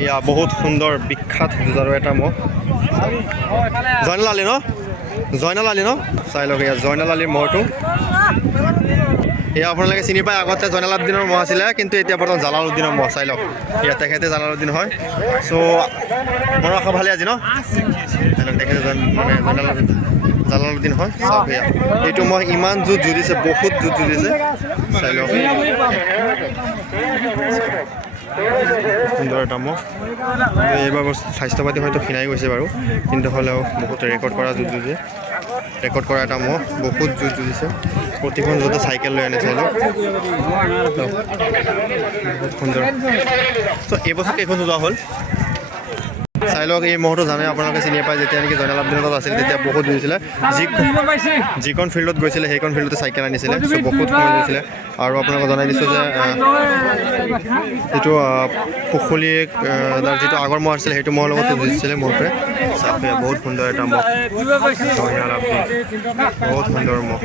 এয়া বহুত সুন্দৰ বিখ্যাত যুঁজাৰু এটা মহ জয়নাল আলী ন চাই লওক এয়া জয়নাল আলীৰ মহটো এয়া আপোনালোকে চিনি পায় আগতে জয়নাল আব্দিনৰ মহ আছিলে কিন্তু এতিয়া বৰ্তমান জালালুদ্দিনৰ মহ চাই লওক এয়া তেখেতে জালালুদ্দিন হয় চ' মনৰ আশা ভালে আজি ন তেখেতে মানে জালালুদ্দিন হয় চাওক এয়া এইটো মহ ইমান যুঁজ যুঁজিছে বহুত যুঁজ যুঁজিছে চাই লওক সুন্দৰ এটা মহ এইবাৰ স্বাস্থ্য পাতি হয়তো ক্ষীণাই গৈছে বাৰু কিন্তু হ'লেও বহুত ৰেকৰ্ড কৰা যুঁজ যুঁজে ৰেকৰ্ড কৰা এটা মহ বহুত যুঁজ যুঁজিছে প্ৰতিখন যুঁজতে চাইকেল লৈ আনে চাই লওক বহুত সুন্দৰ চ' এইবছৰ কেইখন যোৱা হ'ল চাই লওক এই মহটো জানে আপোনালোকে চিনি পায় যেতিয়া নেকি জয়নাল আব্দিনৰ তাত আছিল তেতিয়া বহুত যুঁজিছিলে যিখন ফিল্ডত গৈছিলে সেইখন ফিল্ডতে চাইকেল আনিছিলে চ' বহুত সময় যুঁজিছিলে আৰু আপোনালোকক জনাই দিছোঁ যে যিটো পুখুলি তাৰ যিটো আগৰ মহ আছিলে সেইটো মহৰ লগতো যুঁজিছিলে মহটোৱে চাওক বহুত সুন্দৰ এটা মহ জয়নাল আব্দিন বহুত সুন্দৰ মহ